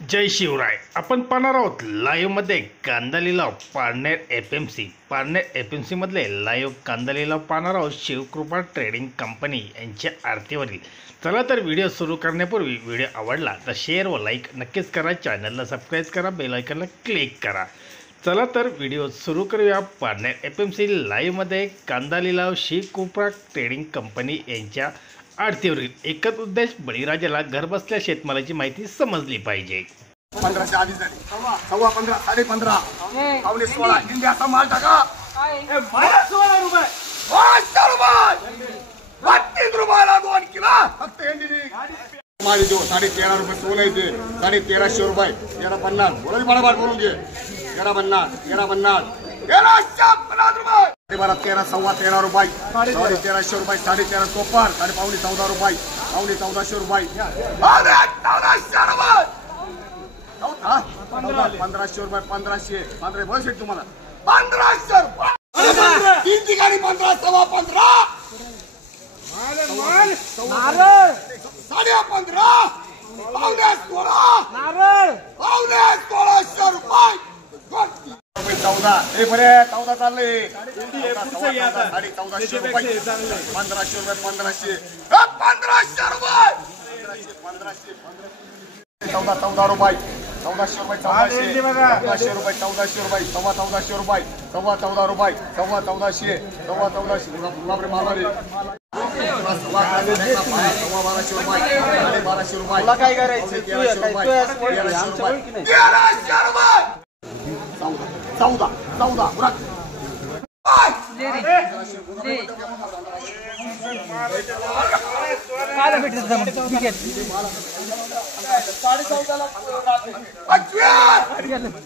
जय शिवराय. आपण पाहणार आहोत लाईव्हमध्ये कांदा लिलाव पारनेर एफएमसी मधले लाईव्ह कांदा लिलाव पाहणार आहोत शिवकृपा ट्रेडिंग कंपनी यांच्या आरतीवरील. चला तर व्हिडिओ सुरू करण्यापूर्वी व्हिडिओ आवडला तर शेअर व लाईक नक्कीच करा, चॅनलला सबस्क्राईब करा, बेल आयकॉनला क्लिक करा. चला तर व्हिडिओ सुरू करूया. पारनेर एफएमसी लाईव्हमध्ये कांदा लिलाव शिवकृपा ट्रेडिंग कंपनी यांच्या आरतीवरील. एकच उद्देश, बळीराजाला घरबसल्या शेतमालाची माहिती समजली पाहिजे. 15 आधी झाली, 15 15.5 पावणे 16 इंडियाचा माल टाका. 16 रुपये 32 रुपयाला 2 किलो फक्त माझे देऊ. 13.5 रुपये सोनं येते, 1350 रुपये 1350 बोला बरोबर बोलून घे. 1350 1350 1350 रुपये 13 सव्वा 13 रुपये 1350 रुपये 13.5 चोपर पावणे 14 रुपये पावणे 1400 रुपये 1400 रुपये 1500 रुपये 1500 बोल तुम्हाला 1500 रुपये तीन ठिकाणी 15 सव्वा 15 साडे 15 पावणे 16 पावणे 1600 रुपये 14 हे बरे 14 चालले 1400 रुपये 1500 रुपये 1500 रुपये 14 रुपये 1400 रुपये 1400 रुपये 1400 रुपये सव्वा 1400 रुपये सव्वा 14 रुपये सव्वा 1400 सव्वा 1400 बापरे मारवाडी सव्वा 1200 रुपये 1200 रुपये काय करायचं 1300 रुपये 14 14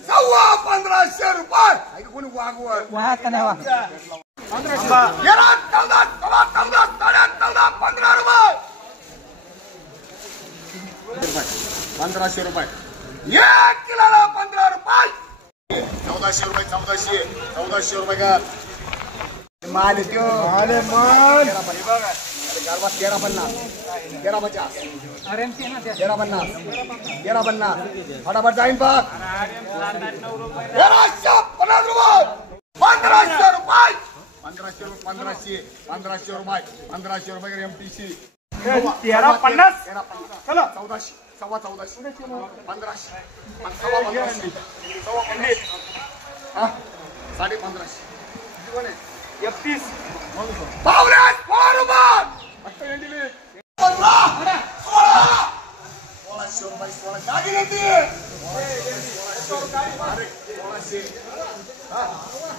सव्वा 1500 रुपये कोणी वागवत 15 रुपये 1500 रुपये 1 किलोला 15 रुपये 1400 रुपये 1400 रुपये का माल येतो. माल 13.50 फटाफट जाईन बघ 1350 रुपये 1500 रुपये 1500 रुपये एमटीसी 1350 चला 1400 सव्वा 1400 1500 सव्वा 1500 सव्वा 1500 साडे 1500 31 पावणे 16 रुपये 1600 रुपये 16 गाडी येते 1600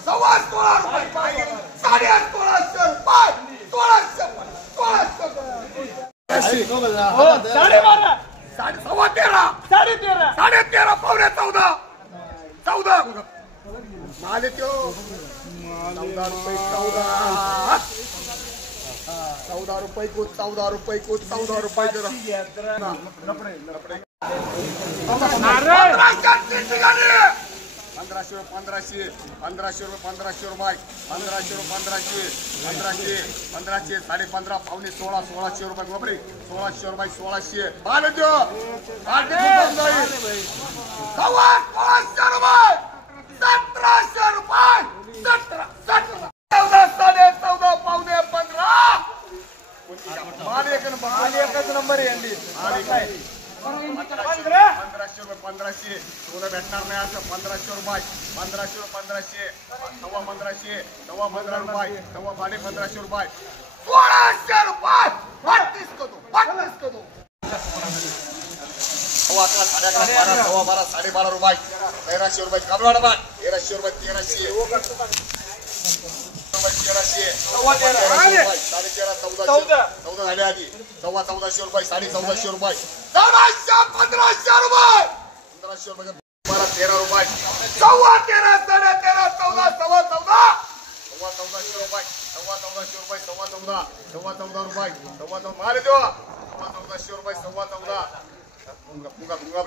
सव्वा 16 रुपये साडे 1600 रुपये 1600 सव्वा 13 13.5 पावणे 14 माल येतो 14 रुपये 14 रुपये को 14 रुपये को 14 रुपये जरा 1500 साडे 15 पावणे 1600 रुपये बापरे 1600 रुपये 1600 माल येतो 1600 रुपये 1700 रुपये 17 साडे 14 पावणे 15 माल एकच नंबर आहे अंडी 1500 रुपये 1500 सोनं भेटणार नाही असं 1500 रुपये 1500 सव्वा 1500 सव्वा 15 रुपये सव्वा 1500 रुपये 1600 रुपये 32 कदो सव्वा 11 साडे 11 12 सव्वा 12 साडे 12 रुपये 1300 रुपये काबराडा 1300 रुपये 1300 सव्वा 13 साडे 14 झाले आधी सव्वा 1400 रुपये साडे 1400 रुपये 1500 रुपये 1500 रुपये 13 रुपये सव्वा 13 साडे 13 14 सव्वा 14 सव्वा 1400 रुपये सव्वा 1400 रुपये सव्वा 14 सव्वा 14 रुपये सव्वा 14 माल देवा सव्वा 1400 रुपये सव्वा 14 पुंगा